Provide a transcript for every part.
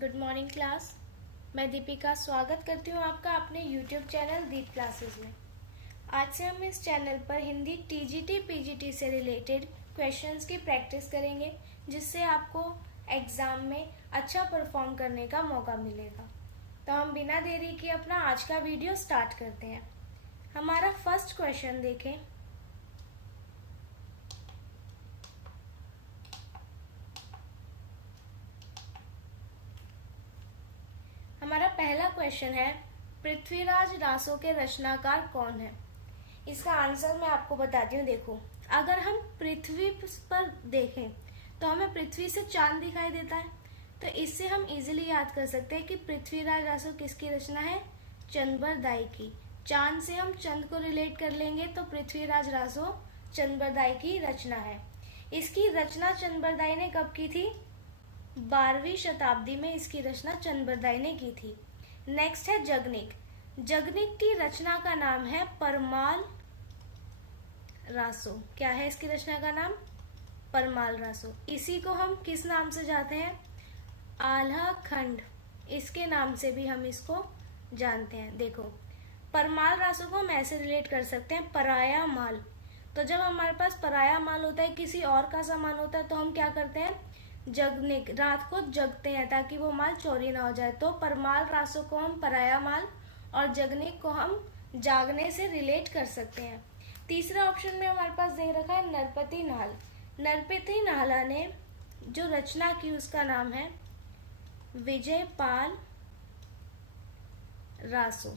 Good morning class. मैं दीपिका स्वागत करती हूँ आपका अपने यूट्यूब चैनल दीप क्लासेस में। आज से हम इस चैनल पर हिंदी टीजीटी पीजीटी से रिलेटेड क्वेश्चंस की प्रैक्टिस करेंगे, जिससे आपको एग्ज़ाम में अच्छा परफॉर्म करने का मौका मिलेगा। तो हम बिना देरी के अपना आज का वीडियो स्टार्ट करते हैं। हमारा फर्स्ट क्वेश्चन देखें। हमारा पहला क्वेश्चन है, पृथ्वीराज रासो के रचनाकार कौन है? इसका आंसर मैं आपको बताती हूँ। देखो, अगर हम पृथ्वी पर देखें तो हमें पृथ्वी से चांद दिखाई देता है, तो इससे हम इजीली याद कर सकते हैं कि पृथ्वीराज रासो किसकी रचना है? चंद्रबरदाई की। चांद से हम चंद को रिलेट कर लेंगे तो पृथ्वीराज रासो चंद्रबरदाई की रचना है। इसकी रचना चंद्रबरदाई ने कब की थी? 12वीं शताब्दी में इसकी रचना चंद्रबरदाई ने की थी। नेक्स्ट है जगनिक। जगनिक की रचना का नाम है परमाल रासो। क्या है इसकी रचना का नाम? परमाल रासो। इसी को हम किस नाम से जानते हैं? आल्हा खंड, इसके नाम से भी हम इसको जानते हैं। देखो, परमाल रासो को हम ऐसे रिलेट कर सकते हैं, पराया माल। तो जब हमारे पास पराया माल होता है, किसी और का सामान होता है, तो हम क्या करते हैं? जगनिक, रात को जगते हैं ताकि वो माल चोरी ना हो जाए। तो परमाल रासो को हम पराया माल और जगनिक को हम जागने से रिलेट कर सकते हैं। तीसरा ऑप्शन में हमारे पास दे रखा है नरपति नाहल। नरपति नाहला ने जो रचना की उसका नाम है विजयपाल रासो।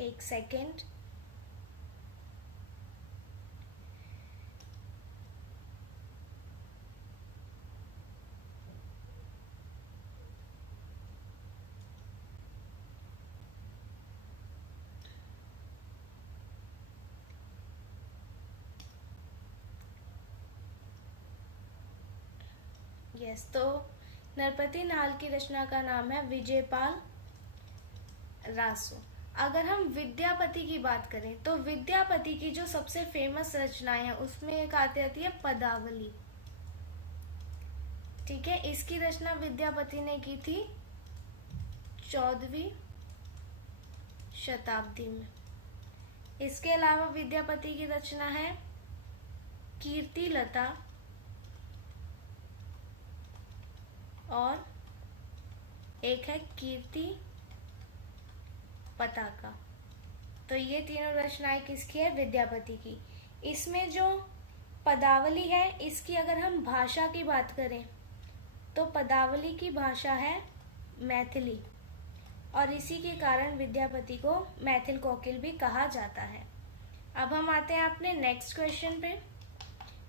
एक सेकेंड। यस, तो नरपति नाहल की रचना का नाम है विजयपाल रासो। अगर हम विद्यापति की बात करें तो विद्यापति की जो सबसे फेमस रचनाएं हैं उसमें एक आती है पदावली। ठीक है, इसकी रचना विद्यापति ने की थी 14वीं शताब्दी में। इसके अलावा विद्यापति की रचना है कीर्ति लता और एक है कीर्ति पताका। तो ये तीनों रचनाएं किसकी है? विद्यापति की। इसमें जो पदावली है, इसकी अगर हम भाषा की बात करें तो पदावली की भाषा है मैथिली, और इसी के कारण विद्यापति को मैथिल कोकिल भी कहा जाता है। अब हम आते हैं अपने नेक्स्ट क्वेश्चन पे।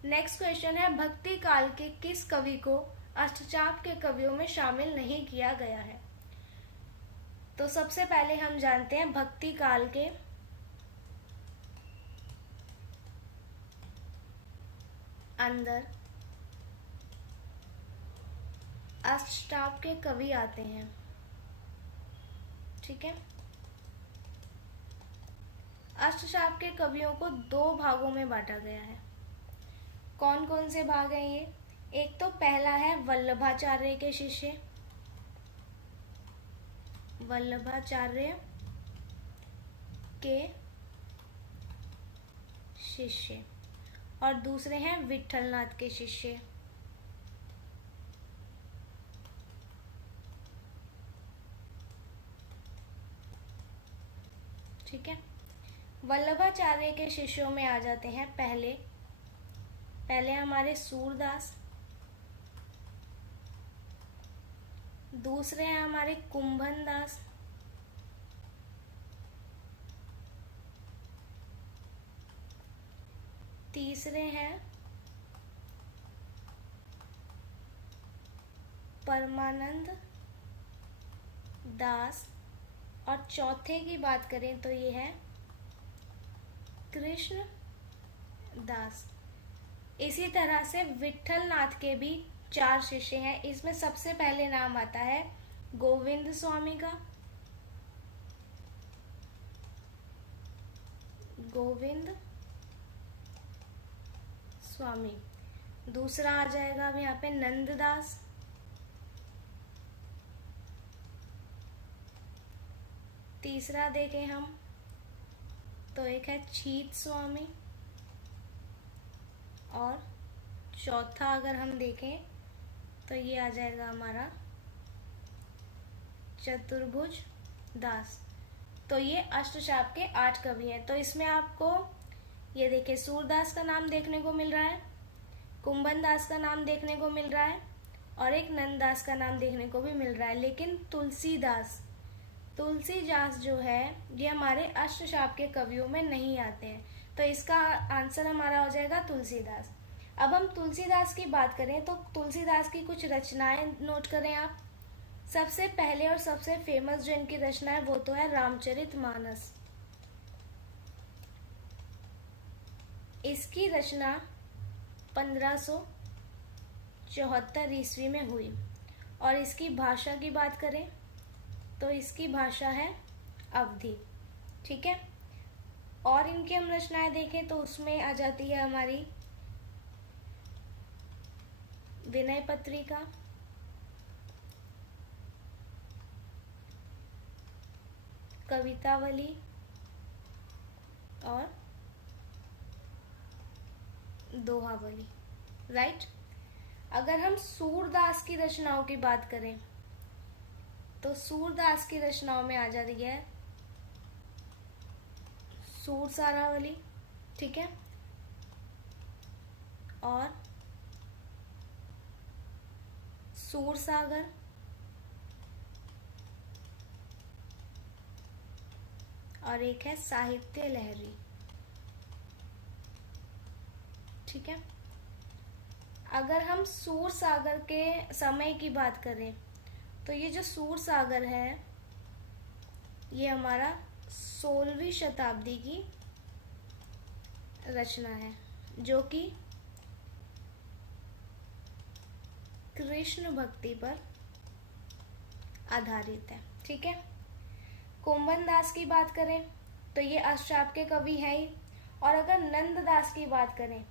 नेक्स्ट क्वेश्चन है, भक्ति काल के किस कवि को अष्टचाप के कवियों में शामिल नहीं किया गया है? तो सबसे पहले हम जानते हैं भक्ति काल के अंदर अष्टचाप के कवि आते हैं। ठीक है, अष्टचाप के कवियों को दो भागों में बांटा गया है। कौन कौन से भाग हैं ये? एक तो पहला है वल्लभाचार्य के शिष्य, वल्लभाचार्य के शिष्य, और दूसरे हैं विठलनाथ के शिष्य। ठीक है, वल्लभाचार्य के शिष्यों में आ जाते हैं पहले हमारे सूरदास, दूसरे हैं हमारे कुंभन दास, तीसरे हैं परमानंद दास, और चौथे की बात करें तो ये है कृष्ण दास। इसी तरह से विठलनाथ के भी 4 शिष्य हैं। इसमें सबसे पहले नाम आता है गोविंद स्वामी का, गोविंद स्वामी। दूसरा आ जाएगा अब यहाँ पे नंददास, तीसरा देखें हम तो एक है छीत स्वामी, और चौथा अगर हम देखें तो ये आ जाएगा हमारा चतुर्भुज दास। तो ये अष्टचाप के 8 कवि हैं। तो इसमें आपको ये देखिए सूरदास का नाम देखने को मिल रहा है, कुंभन दास का नाम देखने को मिल रहा है, और एक नंददास का नाम देखने को भी मिल रहा है। लेकिन तुलसीदास जो है ये हमारे अष्टचाप के कवियों में नहीं आते हैं। तो इसका आंसर हमारा हो जाएगा तुलसीदास। अब हम तुलसीदास की बात करें तो तुलसीदास की कुछ रचनाएं नोट करें आप। सबसे पहले और सबसे फेमस जो इनकी रचना है वो तो है रामचरितमानस। इसकी रचना 1574 ईस्वी में हुई। और इसकी भाषा की बात करें तो इसकी भाषा है अवधी। ठीक है। और इनकी हम रचनाएं देखें तो उसमें आ जाती है हमारी विनय पत्रिका, कवितावली और दोहावली। राइट। अगर हम सूरदास की रचनाओं की बात करें तो सूरदास की रचनाओं में आ जाती है सूरसारावली। ठीक है। और सूरसागर, और एक है साहित्य लहरी। ठीक है। अगर हम सूरसागर के समय की बात करें तो ये जो सूरसागर है ये हमारा 16वीं शताब्दी की रचना है, जो कि कृष्ण भक्ति पर आधारित है। ठीक है। कुंभन दास की बात करें तो ये अष्टचाप के कवि हैं ही। और अगर नंददास की बात करें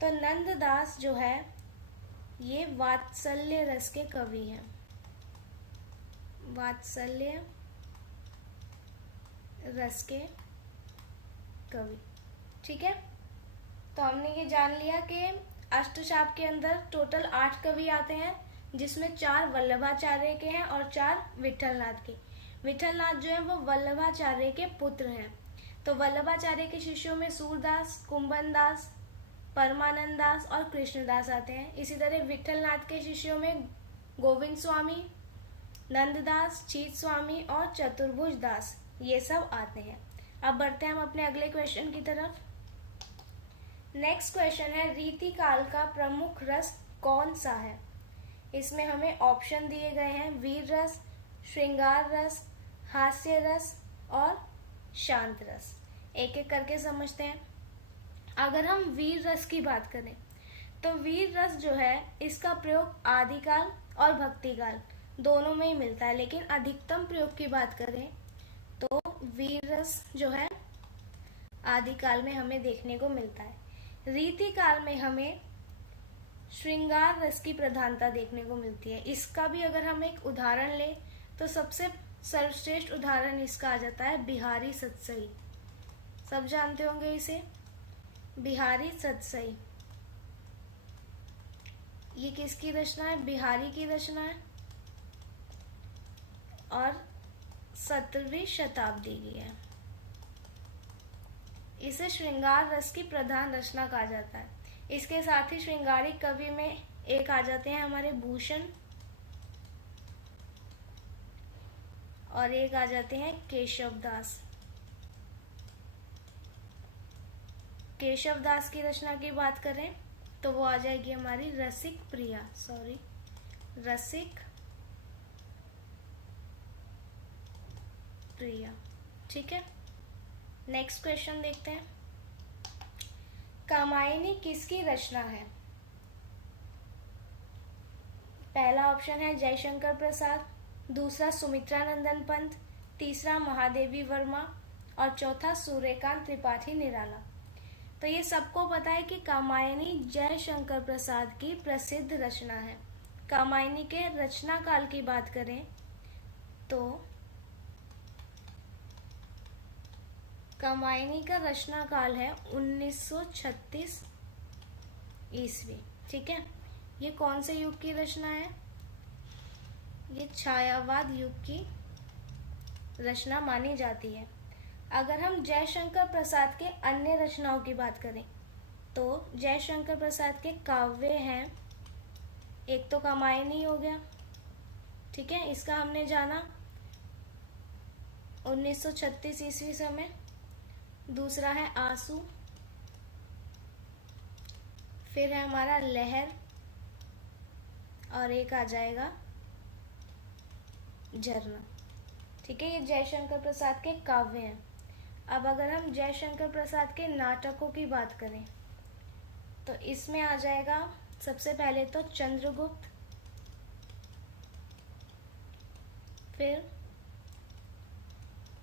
तो नंददास जो है ये वात्सल्य रस के कवि हैं। वात्सल्य रस के कवि। ठीक है। तो हमने ये जान लिया कि अष्टचाप के अंदर टोटल 8 कवि आते हैं, जिसमें 4 वल्लभाचार्य के हैं और 4 विठलनाथ के। विठलनाथ जो है वो वल्लभाचार्य के पुत्र हैं। तो वल्लभाचार्य के शिष्यों में सूरदास, कुंभन दास, परमानंद दास और कृष्णदास आते हैं। इसी तरह विठलनाथ के शिष्यों में गोविंद स्वामी, नंददास, छीत स्वामी और चतुर्भुज दास ये सब आते हैं। अब बढ़ते हैं हम अपने अगले क्वेश्चन की तरफ। नेक्स्ट क्वेश्चन है रीतिकाल का प्रमुख रस कौन सा है। इसमें हमें ऑप्शन दिए गए हैं वीर रस, श्रृंगार रस, हास्य रस और शांत रस। एक एक करके समझते हैं। अगर हम वीर रस की बात करें तो वीर रस जो है इसका प्रयोग आदिकाल और भक्तिकाल दोनों में ही मिलता है, लेकिन अधिकतम प्रयोग की बात करें तो वीर रस जो है आदिकाल में हमें देखने को मिलता है। रीतिकाल में हमें श्रृंगार रस की प्रधानता देखने को मिलती है। इसका भी अगर हम एक उदाहरण लें तो सबसे सर्वश्रेष्ठ उदाहरण इसका आ जाता है बिहारी सतसई। सब जानते होंगे इसे, बिहारी सतसई। ये किसकी रचना है? बिहारी की रचना है और 17वीं शताब्दी की है। इसे श्रृंगार रस की प्रधान रचना कहा जाता है। इसके साथ ही श्रृंगारिक कवि में एक आ जाते हैं हमारे भूषण और एक आ जाते हैं केशवदास। केशवदास की रचना की बात करें तो वो आ जाएगी हमारी रसिक प्रिया। ठीक है। नेक्स्ट क्वेश्चन देखते हैं। कामायनी किसकी रचना है? पहला ऑप्शन है जयशंकर प्रसाद, दूसरा सुमित्रानंदन पंत, तीसरा महादेवी वर्मा और चौथा सूर्यकांत त्रिपाठी निराला। तो ये सबको पता है कि कामायनी जयशंकर प्रसाद की प्रसिद्ध रचना है। कामायनी के रचना काल की बात करें तो कामायनी का रचना काल है 1936 ईस्वी। ठीक है, ये कौन से युग की रचना है? ये छायावाद युग की रचना मानी जाती है। अगर हम जयशंकर प्रसाद के अन्य रचनाओं की बात करें तो जयशंकर प्रसाद के काव्य हैं, एक तो कामायनी हो गया, ठीक है, इसका हमने जाना 1936 ईस्वी समय। दूसरा है आंसू, फिर है हमारा लहर, और एक आ जाएगा झरना। ठीक है, ये जयशंकर प्रसाद के काव्य हैं। अब अगर हम जयशंकर प्रसाद के नाटकों की बात करें तो इसमें आ जाएगा सबसे पहले तो चंद्रगुप्त, फिर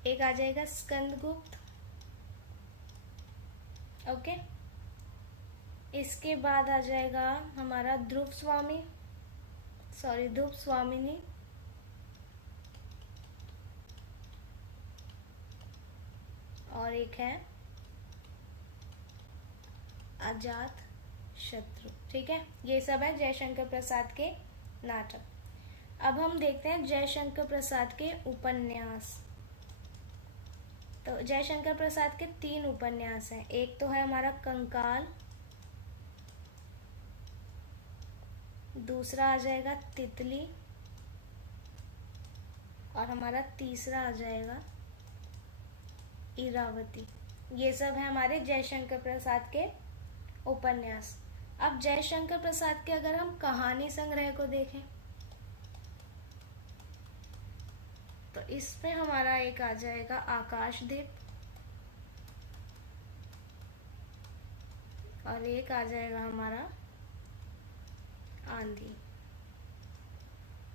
एक आ जाएगा स्कंदगुप्त, ओके। इसके बाद आ जाएगा हमारा ध्रुव स्वामिनी, और एक है अजात शत्रु। ठीक है, ये सब है जयशंकर प्रसाद के नाटक। अब हम देखते हैं जयशंकर प्रसाद के उपन्यास। तो जयशंकर प्रसाद के 3 उपन्यास हैं। एक तो है हमारा कंकाल, दूसरा आ जाएगा तितली, और हमारा तीसरा आ जाएगा इरावती। ये सब है हमारे जयशंकर प्रसाद के उपन्यास। अब जयशंकर प्रसाद के अगर हम कहानी संग्रह को देखें तो इसमें हमारा एक आ जाएगा आकाशदीप, और एक आ जाएगा हमारा आंधी।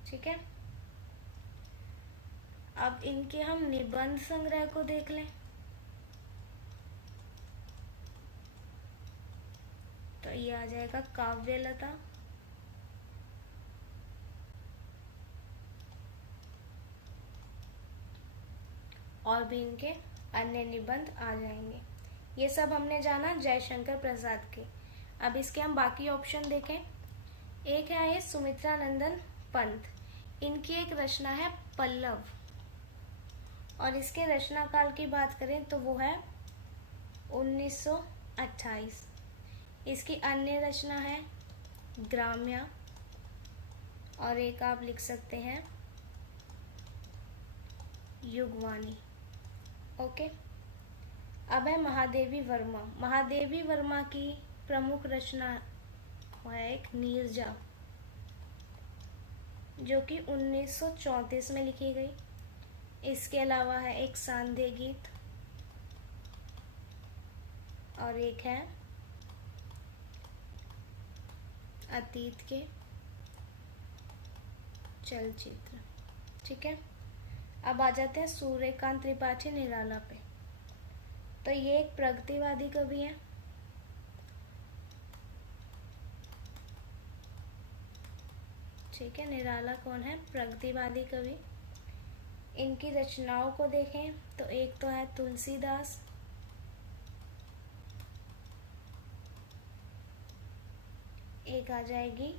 ठीक है, अब इनके हम निबंध संग्रह को देख लें तो ये आ जाएगा काव्यलता, और भी इनके अन्य निबंध आ जाएंगे। ये सब हमने जाना जयशंकर प्रसाद के। अब इसके हम बाकी ऑप्शन देखें। एक है ये सुमित्रानंदन पंत, इनकी एक रचना है पल्लव, और इसके रचना काल की बात करें तो वो है 1928। इसकी अन्य रचना है ग्राम्या, और एक आप लिख सकते हैं युगवाणी। ओके, अब है महादेवी वर्मा की प्रमुख रचना है एक नीरजा, जो कि 1934 में लिखी गई। इसके अलावा है एक सांध्य गीत, और एक है अतीत के चलचित्र। ठीक है, अब आ जाते हैं सूर्यकांत त्रिपाठी निराला पे। तो ये एक प्रगतिवादी कवि है। ठीक है, निराला कौन है? प्रगतिवादी कवि। इनकी रचनाओं को देखें तो एक तो है तुलसीदास, एक आ जाएगी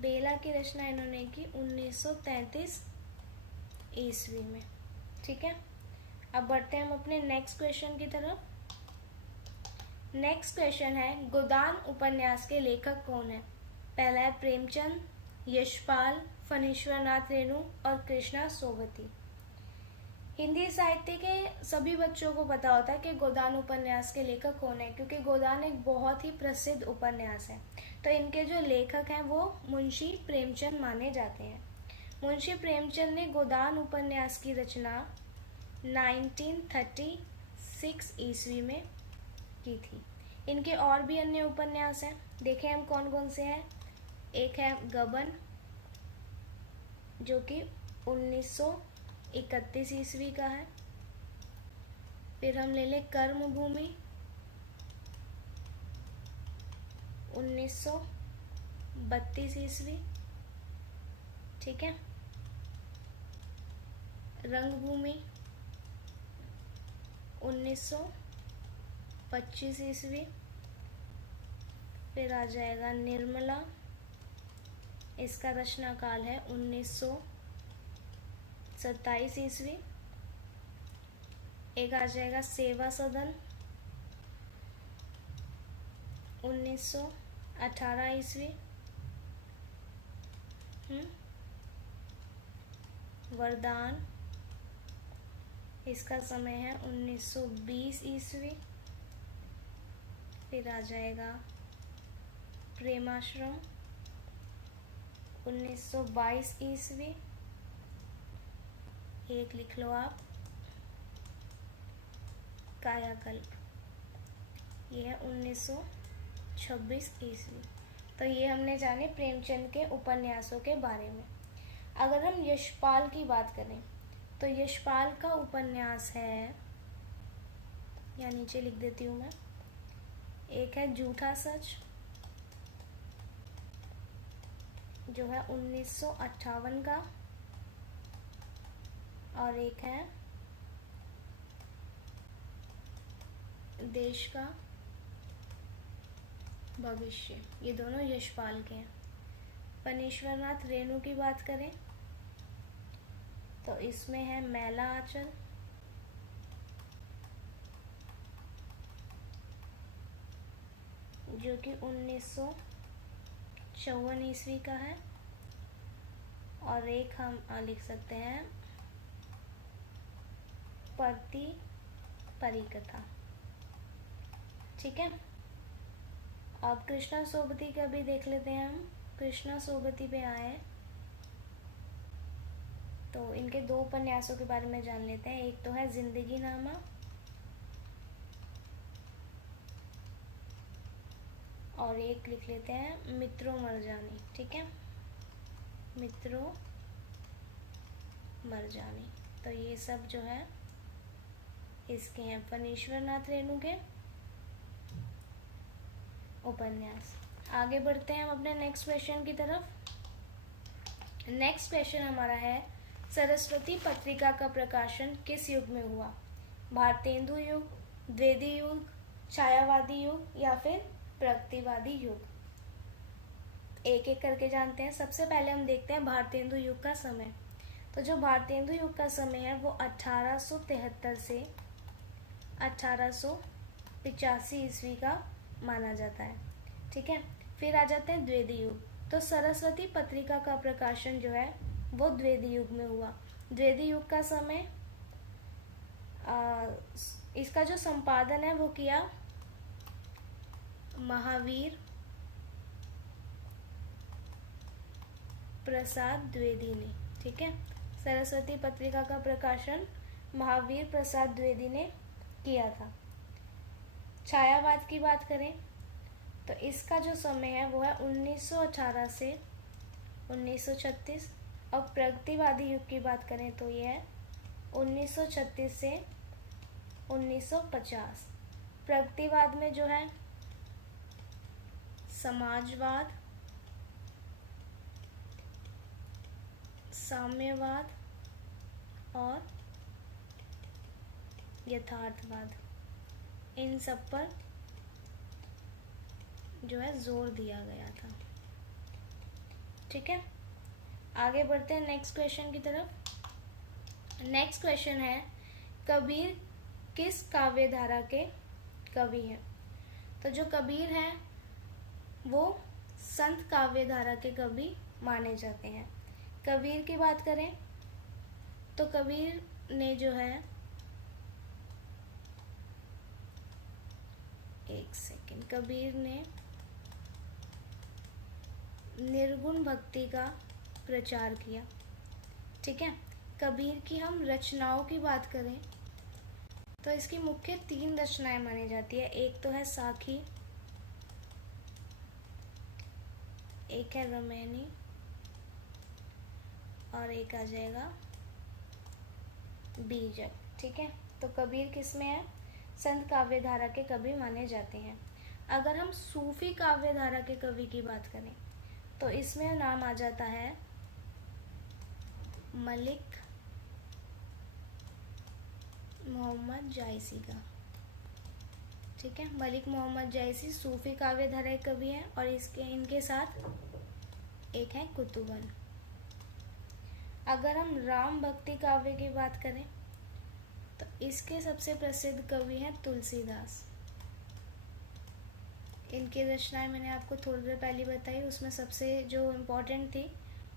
बेला की रचना इन्होंने की 1933 ईस्वी में। ठीक है, अब बढ़ते हैं हम अपने नेक्स्ट क्वेश्चन की तरफ। नेक्स्ट क्वेश्चन है गोदान उपन्यास के लेखक कौन है? पहला है प्रेमचंद, यशपाल, फणीश्वरनाथ रेणु और कृष्णा सोबती। हिंदी साहित्य के सभी बच्चों को पता होता है कि गोदान उपन्यास के लेखक कौन है, क्योंकि गोदान एक बहुत ही प्रसिद्ध उपन्यास है। तो इनके जो लेखक हैं वो मुंशी प्रेमचंद माने जाते हैं। मुंशी प्रेमचंद ने गोदान उपन्यास की रचना 1936 ईस्वी में की थी। इनके और भी अन्य उपन्यास हैं, देखें हम कौन कौन से हैं। एक है गबन, जो कि 1931 ईस्वी का है। फिर हम ले लें कर्मभूमि 1932 ईस्वी। ठीक है, रंगभूमि 1925 ईस्वी। फिर आ जाएगा निर्मला, इसका रचना काल है 1927 ईस्वी। एक आ जाएगा सेवा सदन, 1918 ईस्वी। वरदान, इसका समय है 1920 ईस्वी। फिर आ जाएगा प्रेमाश्रम, 1922 ईस्वी। एक लिख लो आप, कायाकल्प, ये है 1926 ईस्वी। तो ये हमने जाने प्रेमचंद के उपन्यासों के बारे में। अगर हम यशपाल की बात करें तो यशपाल का उपन्यास है, या नीचे लिख देती हूँ मैं, एक है झूठा सच, जो है 1958 का, और एक है देश का भविष्य। ये दोनों यशपाल के हैं। फणीश्वरनाथ रेणु की बात करें तो इसमें है मैला आंचल, जो कि 1954 ईस्वी का है। और एक हम लिख सकते हैं परती परिकथा। ठीक है, अब कृष्णा सोबती का भी देख लेते हैं हम। कृष्णा सोबती पे आए तो इनके दो उपन्यासों के बारे में जान लेते हैं। एक तो है जिंदगी नामा, और एक लिख लेते हैं मित्रों मरजानी। ठीक है, मित्रों मरजानी। तो ये सब जो है इसके हैं फणीश्वरनाथ रेणु के उपन्यास। आगे बढ़ते हैं हम अपने नेक्स्ट क्वेश्चन की तरफ। नेक्स्ट क्वेश्चन हमारा है, सरस्वती पत्रिका का प्रकाशन किस युग में हुआ? भारतेंदु युग, द्विवेदी युग, छायावादी युग या फिर प्रगतिवादी युग? एक एक करके जानते हैं। सबसे पहले हम देखते हैं भारतेंदु युग का समय। तो जो भारतेंदु युग का समय है वो 1873 से 1885 ईस्वी का माना जाता है। ठीक है, फिर आ जाते हैं द्विवेदी युग। तो सरस्वती पत्रिका का प्रकाशन जो है वो द्विवेदी युग में हुआ। द्विवेदी युग का समय इसका जो संपादन है वो किया महावीर प्रसाद द्विवेदी ने। ठीक है, सरस्वती पत्रिका का प्रकाशन महावीर प्रसाद द्विवेदी ने किया था। छायावाद की बात करें तो इसका जो समय है वो है 1918 से 1936। और प्रगतिवादी युग की बात करें तो ये है 1936 से 1950। प्रगतिवाद में जो है समाजवाद, साम्यवाद और यथार्थवाद, इन सब पर जो है जोर दिया गया था। ठीक है, आगे बढ़ते हैं नेक्स्ट क्वेश्चन की तरफ। नेक्स्ट क्वेश्चन है, कबीर किस काव्य धारा के कवि हैं? तो जो कबीर हैं वो संत काव्य धारा के कवि माने जाते हैं। कबीर की बात करें तो कबीर ने जो है, एक सेकेंड, कबीर ने निर्गुण भक्ति का प्रचार किया। ठीक है, कबीर की हम रचनाओं की बात करें तो इसकी मुख्य 3 रचनाएं मानी जाती है। एक तो है साखी, एक है रमैनी और एक आ जाएगा बीजक। ठीक है, तो कबीर किसमें है? संत काव्य धारा के कवि माने जाते हैं। अगर हम सूफी काव्य धारा के कवि की बात करें तो इसमें नाम आ जाता है मलिक मोहम्मद जायसी का। ठीक है, मलिक मोहम्मद जायसी सूफी काव्य धारा के कवि हैं और इनके साथ एक है कुतुबन। अगर हम राम भक्ति काव्य की बात करें तो इसके सबसे प्रसिद्ध कवि हैं तुलसीदास। इनकी रचनाएं मैंने आपको थोड़ी देर पहले बताई, उसमें सबसे जो इम्पोर्टेंट थी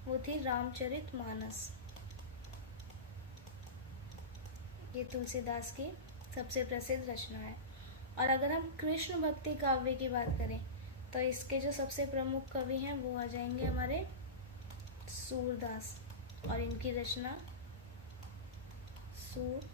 वो थी रामचरितमानस। ये तुलसीदास की सबसे प्रसिद्ध रचना है। और अगर हम कृष्ण भक्ति काव्य की बात करें तो इसके जो सबसे प्रमुख कवि हैं वो आ जाएंगे हमारे सूरदास, और इनकी रचना सूर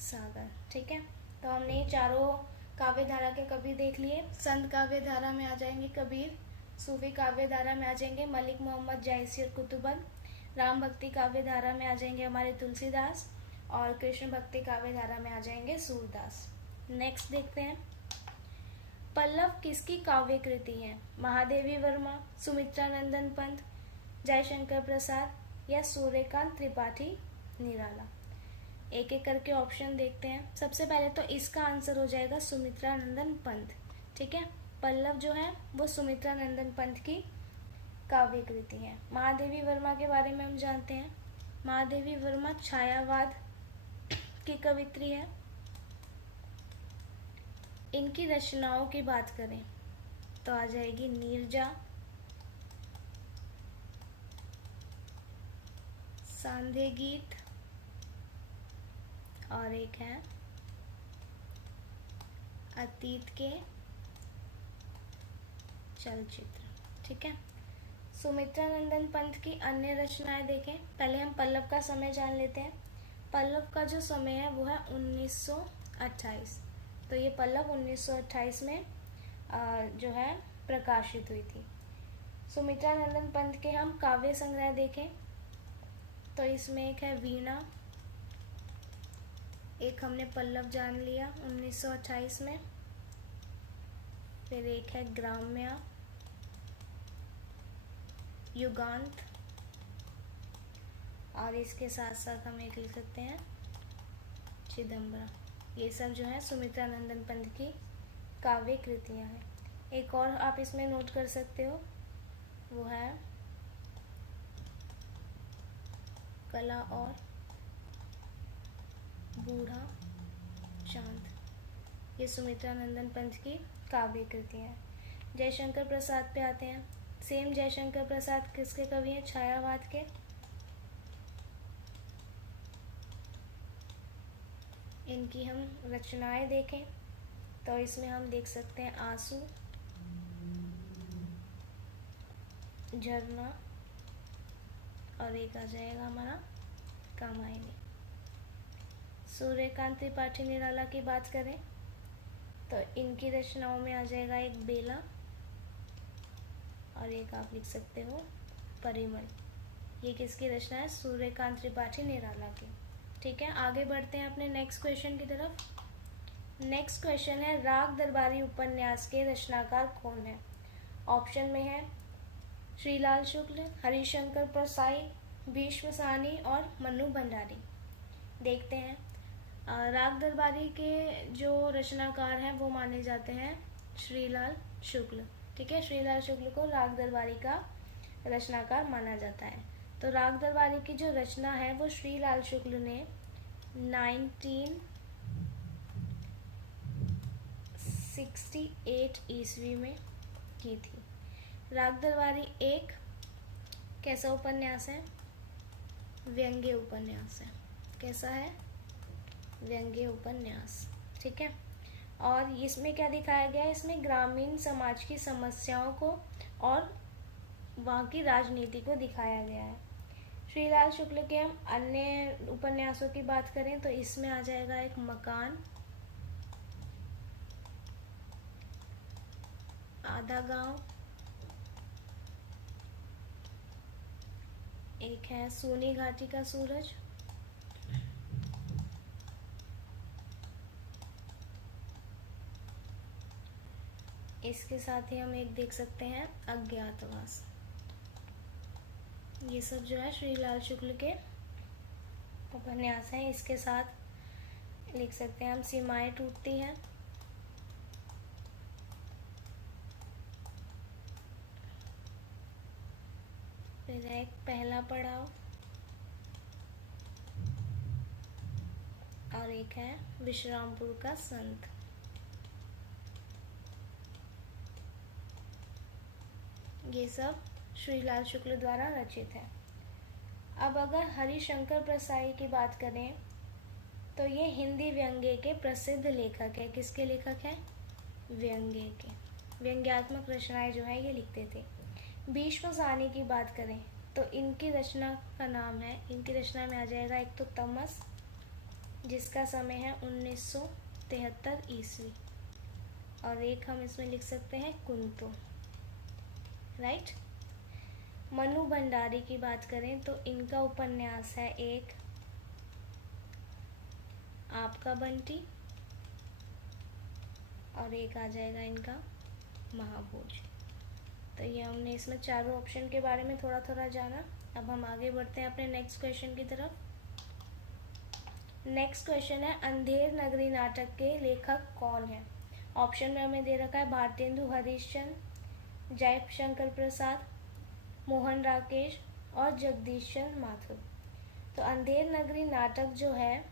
सागर। ठीक है, तो हमने ये चारों काव्य धारा के कवि देख लिए। संत काव्य धारा में आ जाएंगे कबीर, सूफी काव्य धारा में आ जाएंगे मलिक मोहम्मद जायसी और कुतुबन, राम भक्ति काव्य धारा में आ जाएंगे हमारे तुलसीदास, और कृष्ण भक्ति काव्य धारा में आ जाएंगे सूरदास। नेक्स्ट देखते हैं, पल्लव किसकी काव्य कृति है? महादेवी वर्मा, सुमित्रा नंदन पंत, जयशंकर प्रसाद या सूर्यकांत त्रिपाठी निराला। एक एक करके ऑप्शन देखते हैं। सबसे पहले तो इसका आंसर हो जाएगा सुमित्रा नंदन पंत। ठीक है, पल्लव जो है वो सुमित्रा नंदन पंत की काव्य कृति है। महादेवी वर्मा के बारे में हम जानते हैं। महादेवी वर्मा छायावाद की कवित्री है। इनकी रचनाओं की बात करें तो आ जाएगी नीरजा, सांधे गीत, और एक है अतीत के चलचित्र। ठीक है, सुमित्रा नंदन पंत की अन्य रचनाएं देखें। पहले हम पल्लव का समय जान लेते हैं। पल्लव का जो समय है वो है 1928। तो ये पल्लव 1928 में जो है प्रकाशित हुई थी। सुमित्रा नंदन पंत के हम काव्य संग्रह देखें तो इसमें एक है वीणा, एक हमने पल्लव जान लिया 1928 में, फिर एक है ग्राम्या, युगांत, और इसके साथ साथ हम एक लिख सकते हैं चिदम्बरा। ये सब जो है सुमित्रा नंदन पंत की काव्य कृतियाँ हैं। एक और आप इसमें नोट कर सकते हो, वो है कला और बूढ़ा चांद। ये सुमित्रा नंदन पंत की काव्य कृतियाँ हैं। जयशंकर प्रसाद पे आते हैं। सेम जयशंकर प्रसाद किसके कवि हैं? छायावाद के। इनकी हम रचनाएं देखें तो इसमें हम देख सकते हैं आंसू, झरना, और एक आ जाएगा हमारा कामायनी। सूर्यकांत त्रिपाठी निराला की बात करें तो इनकी रचनाओं में आ जाएगा एक बेला, और एक आप लिख सकते हो परिमल। ये किसकी रचना है? सूर्यकांत त्रिपाठी निराला की। ठीक है, आगे बढ़ते हैं अपने नेक्स्ट क्वेश्चन की तरफ। नेक्स्ट क्वेश्चन है, राग दरबारी उपन्यास के रचनाकार कौन है? ऑप्शन में है श्रीलाल शुक्ल, हरिशंकर परसाई, भीष्म साहनी और मन्नू भंडारी। देखते हैं। राग दरबारी के जो रचनाकार हैं वो माने जाते हैं श्रीलाल शुक्ल। ठीक है, श्रीलाल शुक्ल को राग दरबारी का रचनाकार माना जाता है। तो राग दरबारी की जो रचना है वो श्रीलाल शुक्ल ने 1968 ईस्वी में की थी। राग दरबारी एक कैसा उपन्यास है? व्यंग्य उपन्यास है। कैसा है? व्यंग्य उपन्यास। ठीक है, और इसमें क्या दिखाया गया है? इसमें ग्रामीण समाज की समस्याओं को और वहाँ की राजनीति को दिखाया गया है। श्रीलाल शुक्ल के हम अन्य उपन्यासों की बात करें तो इसमें आ जाएगा एक मकान, आधा गांव, एक है सोनी घाटी का सूरज, इसके साथ ही हम एक देख सकते हैं अज्ञातवास। ये सब जो है श्रीलाल शुक्ल के उपन्यास हैं। इसके साथ लिख सकते हैं हम सीमाएं टूटती हैं। फिर एक पहला पड़ाव और एक है विश्रामपुर का संत। ये सब श्रीलाल शुक्ल द्वारा रचित है। अब अगर हरिशंकर प्रसाई की बात करें तो ये हिंदी व्यंग्य के प्रसिद्ध लेखक है। किसके लेखक हैं? व्यंग्य के। व्यंग्यात्मक रचनाएं जो है ये लिखते थे। भीष्म साहनी की बात करें तो इनकी रचना का नाम है, इनकी रचना में आ जाएगा एक तो तमस, जिसका समय है 1973 ईस्वी, और एक हम इसमें लिख सकते हैं कुंतो, राइट। मनु भंडारी की बात करें तो इनका उपन्यास है एक आपका बंटी, और एक आ जाएगा इनका महाभोज। तो ये हमने इसमें चारों ऑप्शन के बारे में थोड़ा थोड़ा जाना। अब हम आगे बढ़ते हैं अपने नेक्स्ट क्वेश्चन की तरफ। नेक्स्ट क्वेश्चन है अंधेर नगरी नाटक के लेखक कौन है? ऑप्शन में हमें दे रखा है भारतेंदु हरिश्चंद्र, जयशंकर प्रसाद, मोहन राकेश और जगदीश चंद्र माथुर। तो अंधेर नगरी नाटक जो है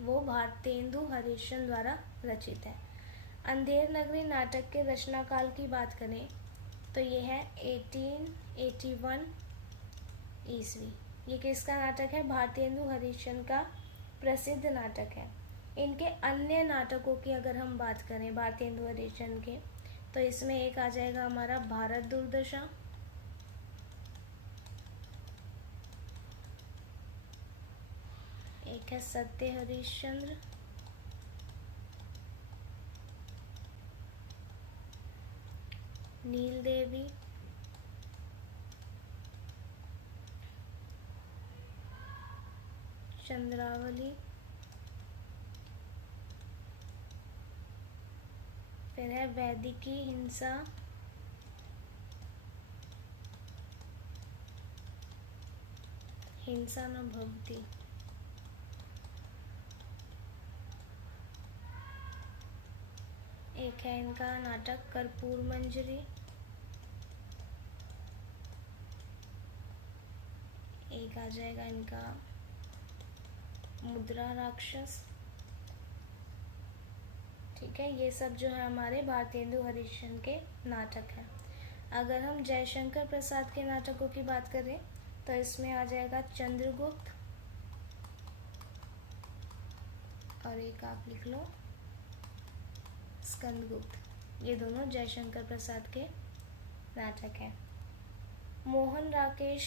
वो भारतेंदु हरिश्चंद्र द्वारा रचित है। अंधेर नगरी नाटक के रचना काल की बात करें तो ये है 1881 ईस्वी। ये किसका नाटक है? भारतेंदु हरिश्चंद्र का प्रसिद्ध नाटक है। इनके अन्य नाटकों की अगर हम बात करें भारतेंदु हरिश्चंद्र के, तो इसमें एक आ जाएगा हमारा भारत दुर्दशा, एक है सत्य हरिश्चंद्र, नील देवी, चंद्रावली, फिर है वैदिकी हिंसा, हिंसा न भवती, एक है इनका नाटक कर्पूर मंजरी, एक आ जाएगा इनका मुद्रा राक्षस। ठीक है, ये सब जो है हमारे भारतेंदु हरिश्चंद्र के नाटक हैं। अगर हम जयशंकर प्रसाद के नाटकों की बात करें तो इसमें आ जाएगा चंद्रगुप्त, और एक आप लिख लो स्कंदगुप्त। ये दोनों जयशंकर प्रसाद के नाटक हैं। मोहन राकेश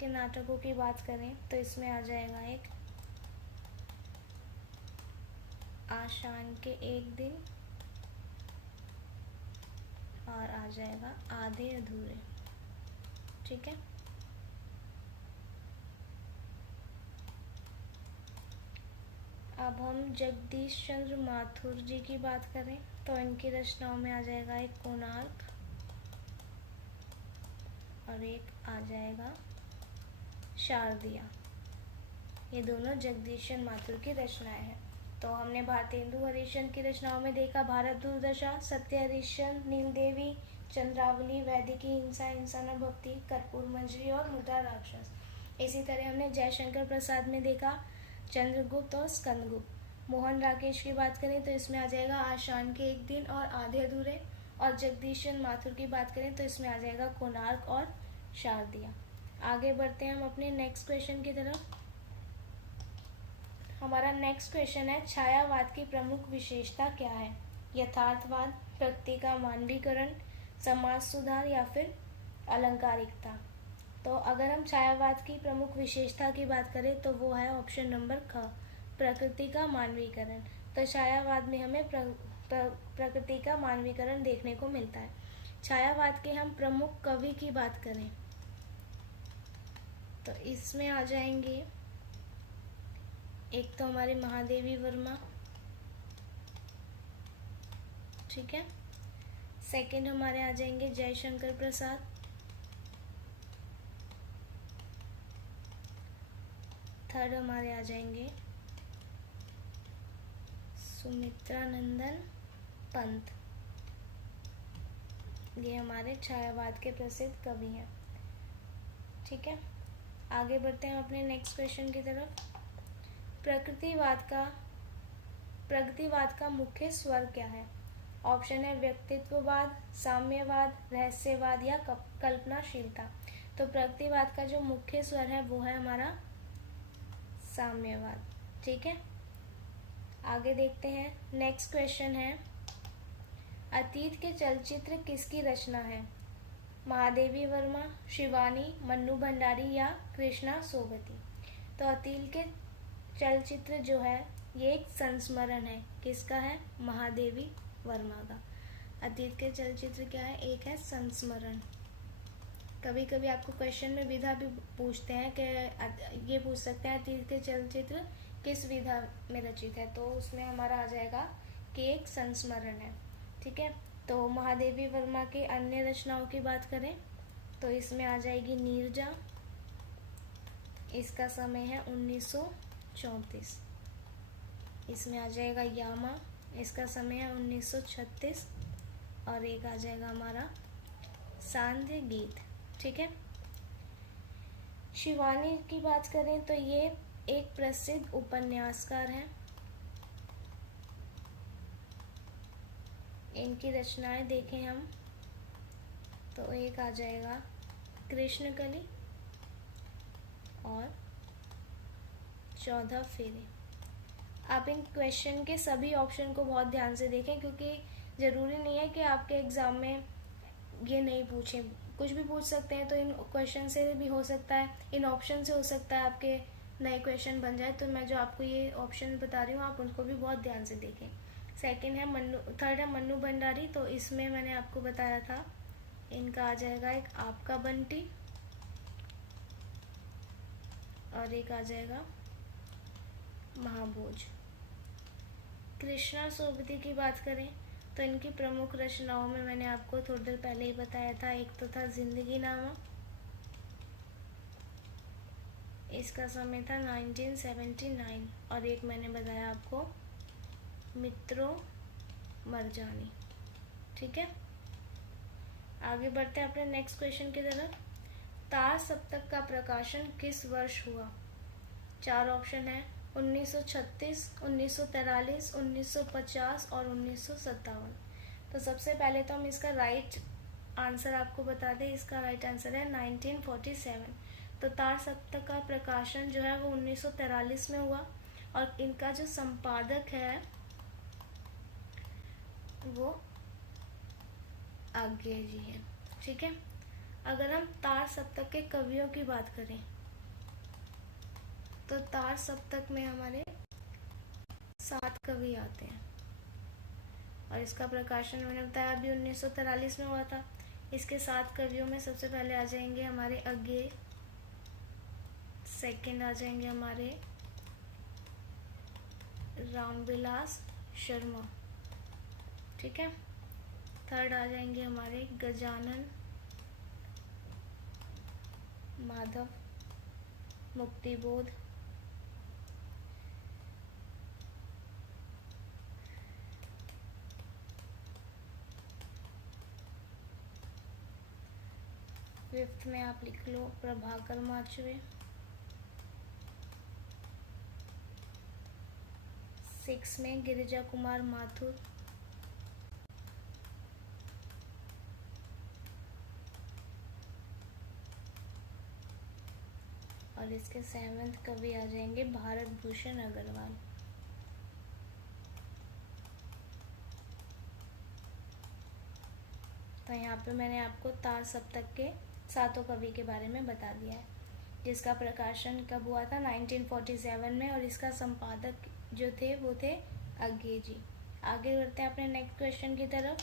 के नाटकों की बात करें तो इसमें आ जाएगा एक आशान के एक दिन, और आ जाएगा आधे अधूरे। ठीक है, अब हम जगदीश चंद्र माथुर जी की बात करें तो इनकी रचनाओं में आ जाएगा एक कोणार्क, और एक आ जाएगा शारदिया। ये दोनों जगदीश चंद्र माथुर की रचनाएं हैं। तो हमने भारतेंदु हरिश्चंद्र की रचनाओं में देखा भारत दुर्दशा, सत्य हरिश्चंद्र, नील देवी, चंद्रावली, वैदिकी हिंसा, हिंसा न भक्ति, कर्पूर मंजरी और मुद्रा राक्षस। इसी तरह हमने जयशंकर प्रसाद में देखा चंद्रगुप्त और स्कंदगुप्त। मोहन राकेश की बात करें तो इसमें आ जाएगा आशान के एक दिन और आधे अधूरे, और जगदीश चंद्र माथुर की बात करें तो इसमें आ जाएगा कोणार्क और शारदिया। आगे बढ़ते हैं हम अपने नेक्स्ट क्वेश्चन की तरफ। हमारा नेक्स्ट क्वेश्चन है छायावाद की प्रमुख विशेषता क्या है? यथार्थवाद, प्रकृति का मानवीकरण, समाज सुधार या फिर अलंकारिकता। तो अगर हम छायावाद की प्रमुख विशेषता की बात करें तो वो है ऑप्शन नंबर ख, प्रकृति का मानवीकरण। तो छायावाद में हमें प्रकृति का मानवीकरण देखने को मिलता है। छायावाद के हम प्रमुख कवि की बात करें तो इसमें आ जाएंगे एक तो हमारे महादेवी वर्मा, ठीक है, सेकंड हमारे आ जाएंगे जयशंकर प्रसाद, थर्ड हमारे आ जाएंगे सुमित्रानंदन पंत, ये हमारे छायावाद के प्रसिद्ध कवि हैं। ठीक है, आगे बढ़ते हैं अपने नेक्स्ट क्वेश्चन की तरफ। प्रगतिवाद का मुख्य स्वर क्या है? ऑप्शन है व्यक्तित्ववाद, साम्यवाद, रहस्यवाद या कल्पनाशीलता। तो प्रगतिवाद का जो मुख्य स्वर है वो है हमारा साम्यवाद। ठीक है, आगे देखते हैं। नेक्स्ट क्वेश्चन है, अतीत के चलचित्र किसकी रचना है? महादेवी वर्मा, शिवानी, मन्नू भंडारी या कृष्णा सोबती। तो अतीत के चलचित्र जो है ये एक संस्मरण है, किसका है? महादेवी वर्मा का। अतीत के चलचित्र क्या है? एक है संस्मरण। कभी कभी आपको क्वेश्चन में विधा भी पूछते हैं कि ये पूछ सकते हैं अतीत के चलचित्र किस विधा में रचित है, तो उसमें हमारा आ जाएगा कि एक संस्मरण है। ठीक है, तो महादेवी वर्मा के अन्य रचनाओं की बात करें तो इसमें आ जाएगी नीरजा, इसका समय है 1934। इसमें आ जाएगा यामा, इसका समय है 1936। और एक आ जाएगा हमारा सांध्य गीत। ठीक है, शिवानी की बात करें तो ये एक प्रसिद्ध उपन्यासकार हैं। इनकी रचनाएं देखें हम तो एक आ जाएगा कृष्णकली और 14 फेरे। आप इन क्वेश्चन के सभी ऑप्शन को बहुत ध्यान से देखें, क्योंकि ज़रूरी नहीं है कि आपके एग्ज़ाम में ये नहीं पूछे, कुछ भी पूछ सकते हैं। तो इन क्वेश्चन से भी हो सकता है, इन ऑप्शन से हो सकता है आपके नए क्वेश्चन बन जाए। तो मैं जो आपको ये ऑप्शन बता रही हूँ आप उनको भी बहुत ध्यान से देखें। थर्ड है मन्नू भंडारी, तो इसमें मैंने आपको बताया था इनका आ जाएगा एक आपका बंटी और एक आ जाएगा महाभोज। कृष्णा सोबती की बात करें तो इनकी प्रमुख रचनाओं में मैंने आपको थोड़ी देर पहले ही बताया था, एक तो था जिंदगी नामा, इसका समय था 1979। और एक मैंने बताया आपको मित्रों मरजानी। ठीक है, आगे बढ़ते हैं अपने नेक्स्ट क्वेश्चन की तरफ। तार सप्तक का प्रकाशन किस वर्ष हुआ? 4 ऑप्शन है, 1936, 1943, 1950 और 1957। तो सबसे पहले तो हम इसका राइट आंसर आपको बता दें, इसका राइट आंसर है 1947। तो तार सप्तक का प्रकाशन जो है वो 1943 में हुआ और इनका जो संपादक है वो आज्ञे जी है। ठीक है, अगर हम तार सप्तक के कवियों की बात करें तो तार सप्तक में हमारे 7 कवि आते हैं और इसका प्रकाशन मैंने बताया अभी 1943 में हुआ था। इसके 7 कवियों में सबसे पहले आ जाएंगे हमारे आज्ञे, सेकंड आ जाएंगे हमारे रामविलास शर्मा। ठीक है, थर्ड आ जाएंगे हमारे गजानन माधव मुक्तिबोध। फिफ्थ में आप लिख लो प्रभाकर माचवे। सिक्स में गिरिजा कुमार माथुर। और इसके 7वें कवि आ जाएंगे भारत भूषण अग्रवाल। तो यहाँ पे मैंने आपको तार सप्तक के 7 कवि के बारे में बता दिया है, जिसका प्रकाशन कब हुआ था 1947 में और इसका संपादक जो थे वो थे आज्ञे जी। आगे बढ़ते हैं अपने नेक्स्ट क्वेश्चन की तरफ।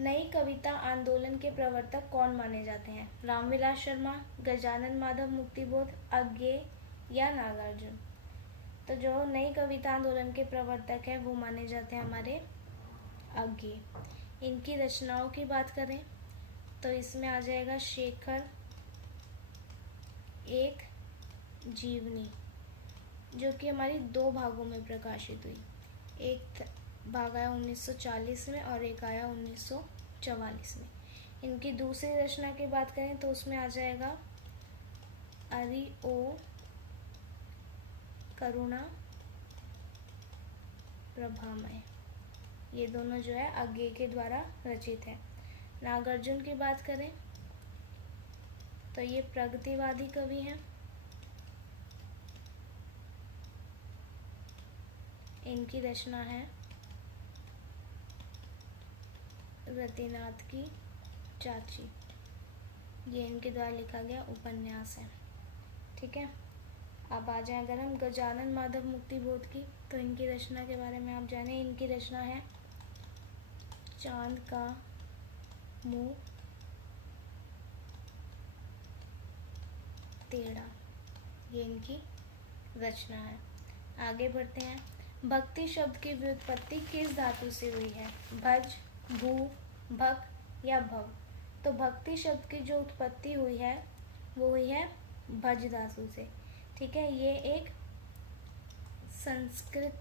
नई कविता आंदोलन के प्रवर्तक कौन माने जाते हैं? रामविलास शर्मा, गजानन माधव मुक्तिबोध, आज्ञे या नागार्जुन। तो जो नई कविता आंदोलन के प्रवर्तक है वो माने जाते हैं हमारे आज्ञे। इनकी रचनाओं की बात करें तो इसमें आ जाएगा शेखर, एक जीवनी जो कि हमारी 2 भागों में प्रकाशित हुई। एक भाग आया 1940 में और एक आया 1944 में। इनकी दूसरी रचना की बात करें तो उसमें आ जाएगा अरि ओ करुणा प्रभामय। ये दोनों जो है अज्ञे के द्वारा रचित है। नागार्जुन की बात करें तो ये प्रगतिवादी कवि हैं। इनकी रचना है रतिनाथ की चाची। ये इनके द्वारा लिखा गया उपन्यास है। ठीक है, अब आ जाए अगर हम गजानन माधव मुक्तिबोध की, तो इनकी रचना के बारे में आप जाने। इनकी रचना है चांद का मुंह टेढ़ा। ये इनकी रचना है। आगे बढ़ते हैं। भक्ति शब्द की व्युत्पत्ति किस धातु से हुई है? भज, भू, भक या भव? तो भक्ति शब्द की जो उत्पत्ति हुई है वो हुई है भज धातु से। ठीक है, ये एक संस्कृत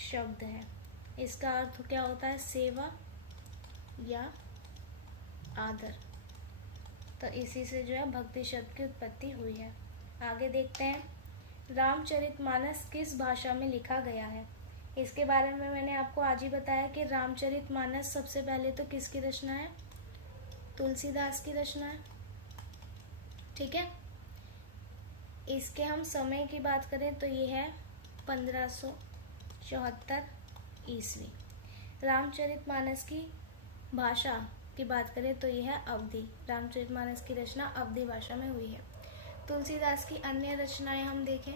शब्द है। इसका अर्थ क्या होता है? सेवा या आदर। तो इसी से जो है भक्ति शब्द की उत्पत्ति हुई है। आगे देखते हैं, रामचरितमानस किस भाषा में लिखा गया है? इसके बारे में मैंने आपको आज ही बताया कि रामचरितमानस सबसे पहले तो किसकी रचना है? तुलसीदास की रचना है। ठीक है, इसके हम समय की बात करें तो ये है 1574 ईस्वी। रामचरितमानस की भाषा की बात करें तो यह है अवधी। रामचरितमानस की रचना अवधी भाषा में हुई है। तुलसीदास की अन्य रचनाएं हम देखें।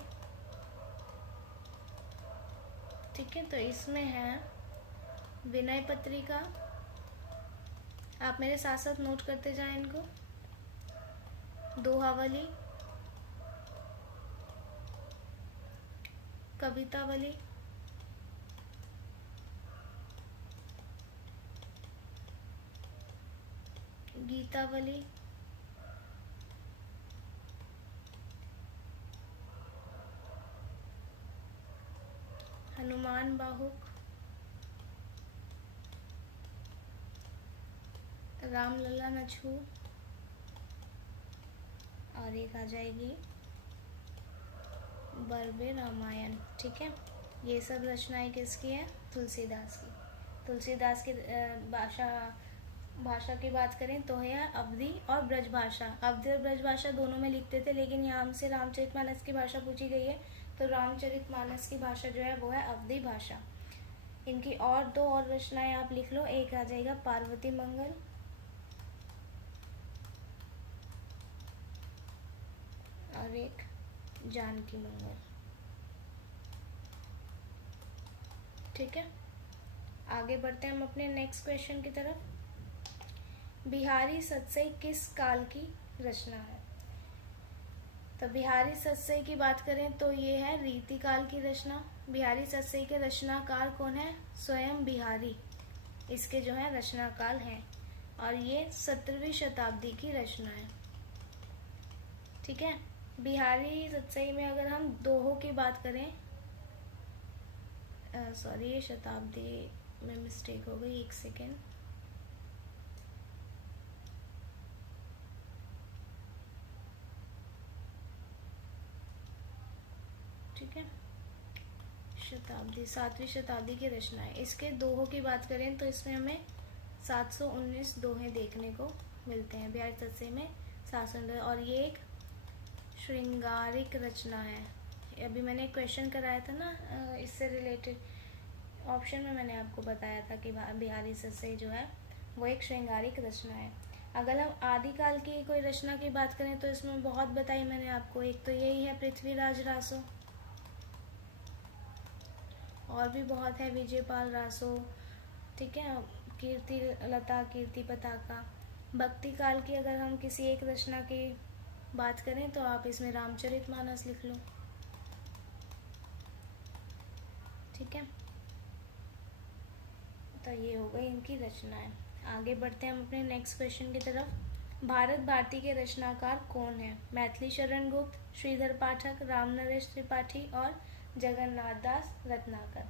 ठीक है, तो इसमें है विनय पत्रिका। आप मेरे साथ साथ नोट करते जाएं इनको। दोहावली, कवितावली, गीतावली, हनुमान बाहुक, रामलला नछू और एक आ जाएगी बरबे रामायण। ठीक है, ये सब रचनाएं किसकी है? तुलसीदास की। तुलसीदास की भाषा की बात करें तो है अवधी और ब्रजभाषा। अवधी और ब्रजभाषा दोनों में लिखते थे, लेकिन यहाँ से रामचरितमानस की भाषा पूछी गई है तो रामचरितमानस की भाषा जो है वो है अवधी भाषा। इनकी और दो और रचनाएं आप लिख लो। एक आ जाएगा पार्वती मंगल और एक जानकी मंगल। ठीक है, आगे बढ़ते हैं हम अपने नेक्स्ट क्वेश्चन की तरफ। बिहारी सतसई किस काल की रचना है? तो बिहारी सतसई की बात करें तो ये है रीति काल की रचना। बिहारी सतसई के रचनाकार कौन है? स्वयं बिहारी इसके जो है रचनाकाल हैं और ये 17वीं शताब्दी की रचना है। ठीक है, बिहारी सतसई में अगर हम दोहों की बात करें, सॉरी ये शताब्दी में मिस्टेक हो गई, एक सेकेंड। ठीक है, शताब्दी 7वीं शताब्दी की रचना है। इसके दोहों की बात करें तो इसमें हमें 719 दोहे देखने को मिलते हैं। बिहारी सतसई में 719 और ये एक श्रृंगारिक रचना है। अभी मैंने क्वेश्चन कराया था ना इससे रिलेटेड, ऑप्शन में मैंने आपको बताया था कि बिहारी सतसई जो है वो एक श्रृंगारिक रचना है। अगर हम आदिकाल की कोई रचना की बात करें तो इसमें बहुत बताई मैंने आपको। एक तो यही है पृथ्वीराज रासो, और भी बहुत है, विजयपाल रासो। ठीक है, कीर्ति लता, कीर्ति पताका। भक्ति काल की अगर हम किसी एक रचना की बात करें तो आप इसमें रामचरितमानस लिख लो। ठीक है, तो ये हो गई इनकी रचनाएं। आगे बढ़ते हैं हम अपने नेक्स्ट क्वेश्चन की तरफ। भारत भारती के रचनाकार कौन है? मैथिली शरण गुप्त, श्रीधर पाठक, राम नरेश त्रिपाठी और जगन्नाथ दास रत्नाकर।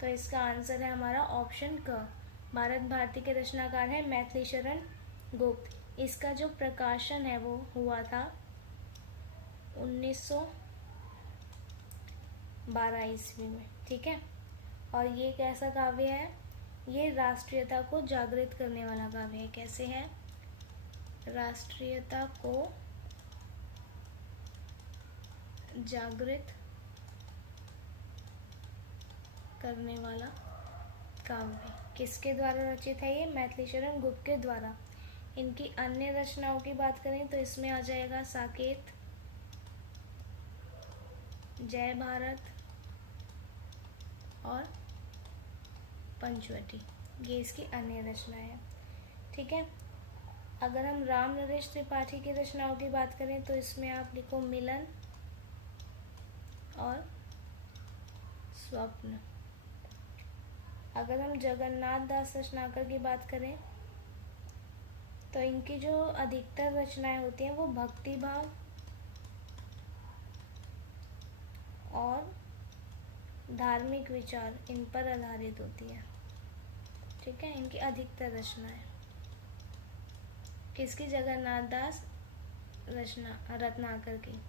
तो इसका आंसर है हमारा ऑप्शन क। भारत भारती के रचनाकार है मैथिली शरण गुप्त। इसका जो प्रकाशन है वो हुआ था 1912 ईस्वी में। ठीक है, और ये कैसा काव्य है? ये राष्ट्रीयता को जागृत करने वाला काव्य है। कैसे है? राष्ट्रीयता को जागृत करने वाला काव्य। किसके द्वारा रचित है ये? मैथिली शरण गुप्त के द्वारा। इनकी अन्य रचनाओं की बात करें तो इसमें आ जाएगा साकेत, जय भारत और पंचवटी। ये इसकी अन्य रचना है। ठीक है, अगर हम राम नरेश त्रिपाठी की रचनाओं की बात करें तो इसमें आप लिखो मिलन और स्वप्न। अगर हम जगन्नाथ दास रचनाकर की बात करें तो इनकी जो अधिकतर रचनाएं होती हैं वो भक्ति भाव और धार्मिक विचार इन पर आधारित होती है। ठीक है, इनकी अधिकतर रचनाएं। किसकी? जगन्नाथ दास रत्नाकर की।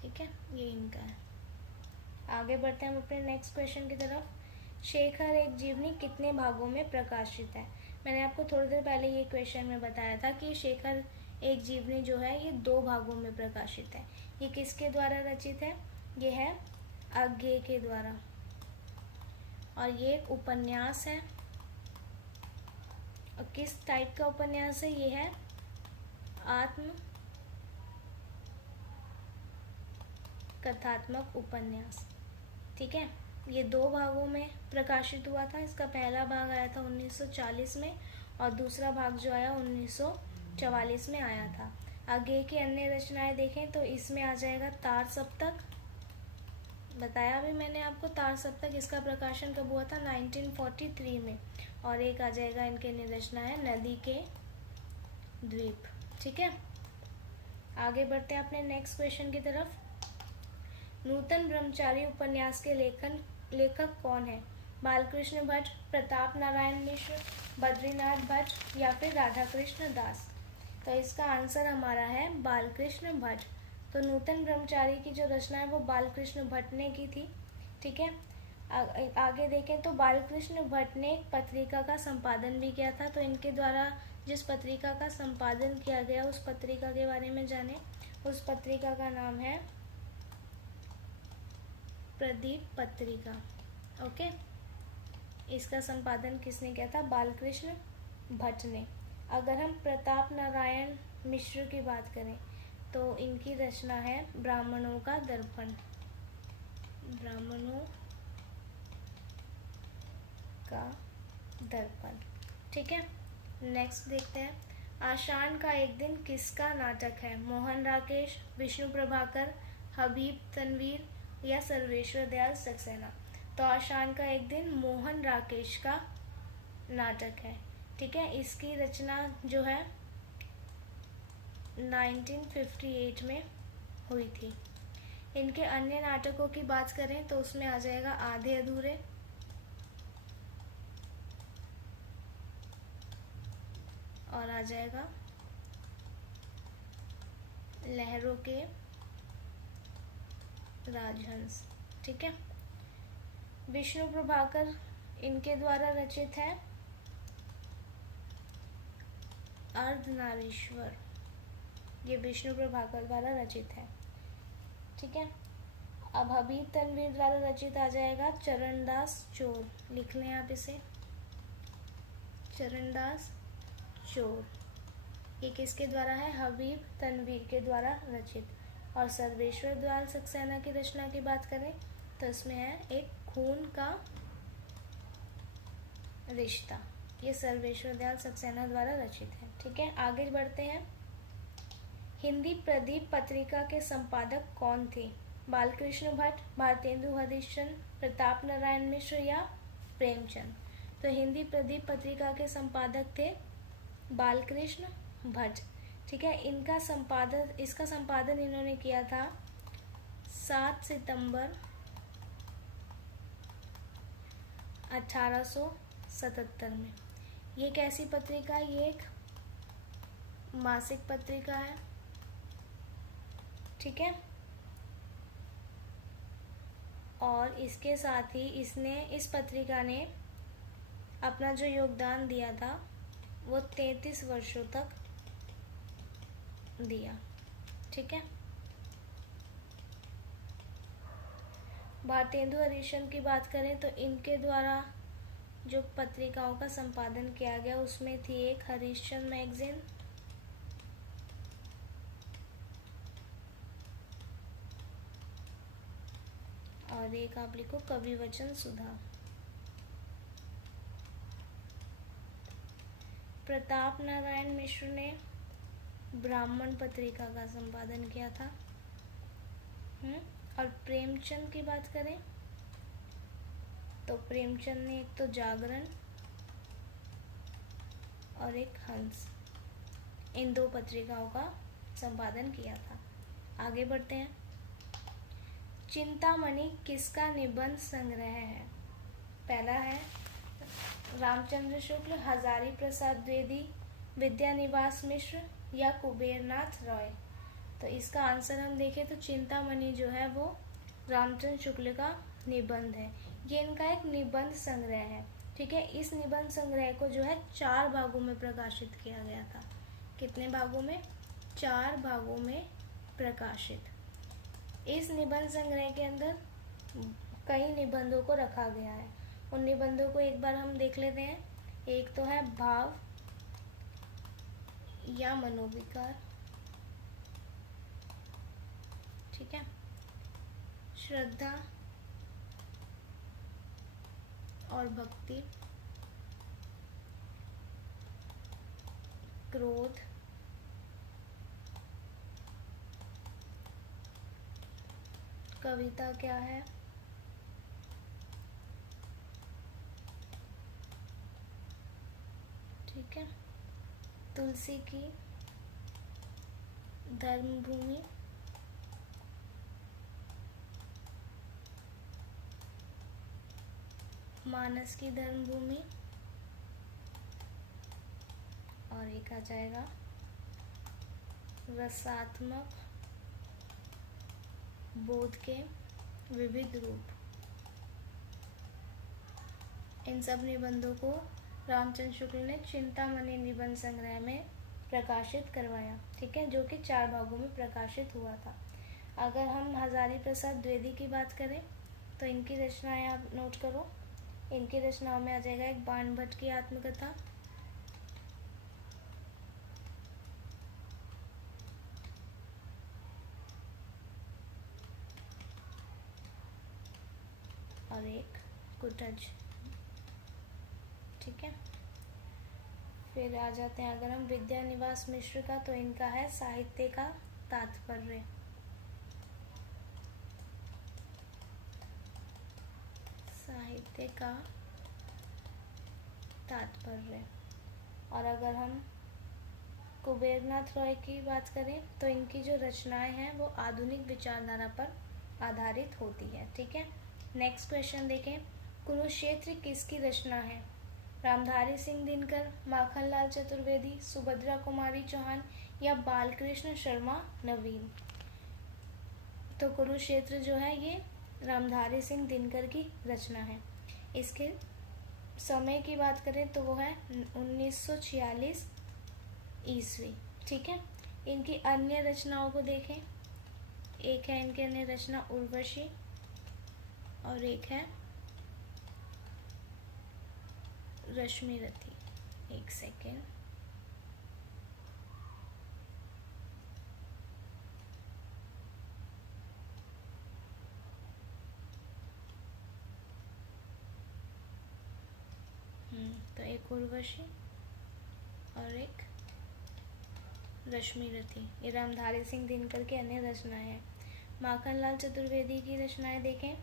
ठीक है, ये इनका है। आगे बढ़ते हैं हम अपने नेक्स्ट क्वेश्चन की तरफ। शेखर एक जीवनी कितने भागों में प्रकाशित है? मैंने आपको थोड़ी देर पहले ये क्वेश्चन में बताया था कि शेखर एक जीवनी जो है ये 2 भागों में प्रकाशित है। ये किसके द्वारा रचित है? ये है अज्ञेय के द्वारा, और ये एक उपन्यास है। और किस टाइप का उपन्यास है? ये है आत्म कथात्मक उपन्यास। ठीक है, ये 2 भागों में प्रकाशित हुआ था। इसका पहला भाग आया था 1940 में और दूसरा भाग जो आया 1944 में आया था। आगे की अन्य रचनाएं देखें तो इसमें आ जाएगा तार सप्तक। बताया भी मैंने आपको तार सप्तक। इसका प्रकाशन कब हुआ था? 1943 में। और एक आ जाएगा इनके रचना है नदी के द्वीप। ठीक है, आगे बढ़ते हैं अपने नेक्स्ट क्वेश्चन की तरफ। नूतन ब्रह्मचारी उपन्यास के लेखक कौन है? बालकृष्ण भट्ट, प्रताप नारायण मिश्र, बद्रीनाथ भट्ट या फिर राधा कृष्ण दास। तो इसका आंसर हमारा है बालकृष्ण भट्ट। तो नूतन ब्रह्मचारी की जो रचना है वो बालकृष्ण भट्ट ने की थी। ठीक है, आगे देखें तो बालकृष्ण भट्ट ने एक पत्रिका का संपादन भी किया था। तो इनके द्वारा जिस पत्रिका का संपादन किया गया उस पत्रिका के बारे में जाने। उस पत्रिका का नाम है प्रदीप पत्रिका। ओके, इसका संपादन किसने किया था? बालकृष्ण भट्ट ने। अगर हम प्रताप नारायण मिश्र की बात करें तो इनकी रचना है ब्राह्मणों का दर्पण। ब्राह्मणों का दर्पण। ठीक है, नेक्स्ट देखते हैं। आशान का एक दिन किसका नाटक है? मोहन राकेश, विष्णु प्रभाकर, हबीब तनवीर या सर्वेश्वर दयाल सक्सेना। तो आशान का एक दिन मोहन राकेश का नाटक है। ठीक है, इसकी रचना जो है 1958 में हुई थी। इनके अन्य नाटकों की बात करें तो उसमें आ जाएगा आधे अधूरे, और आ जाएगा लहरों के राजहंस। ठीक है, विष्णु प्रभाकर इनके द्वारा रचित है अर्धनारीश्वर। ये विष्णु प्रभाकर द्वारा रचित है। ठीक है, अब हबीब तनवीर द्वारा रचित आ जाएगा चरणदास चोर। लिख लें आप इसे, चरणदास चोर। ये किसके द्वारा है? हबीब तनवीर के द्वारा रचित। और सर्वेश्वर दयाल सक्सेना की रचना की बात करें तो इसमें है एक खून का रिश्ता। ये सर्वेश्वर दयाल सक्सेना द्वारा रचित है। ठीक है, आगे बढ़ते हैं। हिंदी प्रदीप पत्रिका के संपादक कौन थे? बालकृष्ण भट्ट, भारतेंदु हरिश्चंद्र, प्रताप नारायण मिश्र या प्रेमचंद। तो हिंदी प्रदीप पत्रिका के संपादक थे बालकृष्ण भट्ट। ठीक है, इसका संपादन इन्होंने किया था 7 सितंबर 1877 में। ये कैसी पत्रिका है? ये एक मासिक पत्रिका है, ठीक है। और इसके साथ ही इस पत्रिका ने अपना जो योगदान दिया था वो 33 वर्षों तक दिया, ठीक है। भारतेंदु हरिश्चंद्र की बात करें तो इनके द्वारा जो पत्रिकाओं का संपादन किया गया उसमें थी एक हरिश्चंद्र मैगजीन, और एक आप लिखो कवि वचन सुधा। प्रताप नारायण मिश्र ने ब्राह्मण पत्रिका का संपादन किया था। और प्रेमचंद की बात करें तो प्रेमचंद ने एक तो जागरण और एक हंस, इन 2 पत्रिकाओं का संपादन किया था। आगे बढ़ते हैं। चिंतामणि किसका निबंध संग्रह है? पहला है रामचंद्र शुक्ल, हजारी प्रसाद द्विवेदी, विद्यानिवास मिश्र या कुबेरनाथ रॉय। तो इसका आंसर हम देखें तो चिंतामणि जो है वो रामचंद्र शुक्ल का निबंध है। ये इनका एक निबंध संग्रह है, ठीक है। इस निबंध संग्रह को जो है 4 भागों में प्रकाशित किया गया था। कितने भागों में? 4 भागों में प्रकाशित। इस निबंध संग्रह के अंदर कई निबंधों को रखा गया है। उन निबंधों को एक बार हम देख लेते हैं। एक तो है भाव या मनोविकार, ठीक है। श्रद्धा और भक्ति, क्रोध, कविता क्या है, ठीक है। तुलसी की धर्मभूमि, मानस की धर्मभूमि, और एक आ जाएगा रसात्मक बोध के विविध रूप। इन सब निबंधों को रामचंद्र शुक्ल ने चिंतामणि निबंध संग्रह में प्रकाशित करवाया, ठीक है, जो कि 4 भागों में प्रकाशित हुआ था। अगर हम हजारी प्रसाद द्विवेदी की बात करें तो इनकी रचनाएं आप नोट करो। इनकी रचनाओं में आ जाएगा एक बाणभट्ट की आत्मकथा, और एक कुटज, ठीक है। फिर आ जाते हैं अगर हम विद्यानिवास मिश्र का, तो इनका है साहित्य का तात्पर्य, साहित्य का तात्पर्य। और अगर हम कुबेरनाथ रॉय की बात करें तो इनकी जो रचनाएं हैं वो आधुनिक विचारधारा पर आधारित होती है, ठीक है। नेक्स्ट क्वेश्चन देखें। कुरुक्षेत्र किसकी रचना है? रामधारी सिंह दिनकर, माखनलाल चतुर्वेदी, सुभद्रा कुमारी चौहान या बालकृष्ण शर्मा नवीन। तो कुरुक्षेत्र जो है ये रामधारी सिंह दिनकर की रचना है। इसके समय की बात करें तो वो है 1946 ईस्वी, ठीक है। इनकी अन्य रचनाओं को देखें। एक है इनकी अन्य रचना उर्वशी और एक है रश्मिरथी। एक सेकेंड, तो एक उर्वशी और एक रश्मिरथी, ये रामधारी सिंह दिनकर की अन्य रचनाएं हैं। माखनलाल चतुर्वेदी की रचनाएं देखें।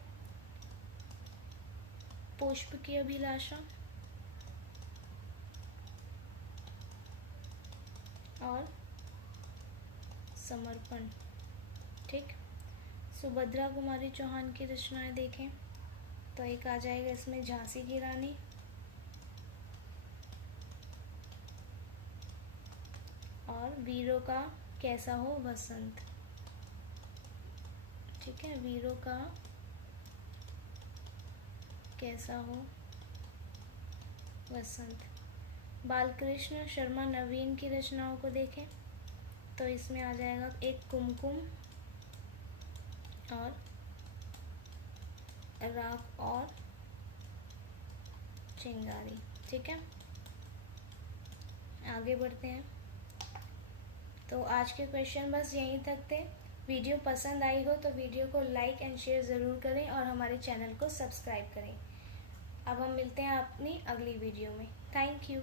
पुष्प की अभिलाषा और समर्पण, ठीक। सुभद्रा कुमारी चौहान की रचनाएं देखें तो एक आ जाएगा इसमें झांसी की रानी, और वीरों का कैसा हो वसंत। ठीक है, वीरों का कैसा हो वसंत। बालकृष्ण शर्मा नवीन की रचनाओं को देखें तो इसमें आ जाएगा एक कुमकुम और राख और चिंगारी। ठीक है, आगे बढ़ते हैं। तो आज के क्वेश्चन बस यहीं तक थे। वीडियो पसंद आई हो तो वीडियो को लाइक एंड शेयर ज़रूर करें और हमारे चैनल को सब्सक्राइब करें। अब हम मिलते हैं अपनी अगली वीडियो में। Thank you.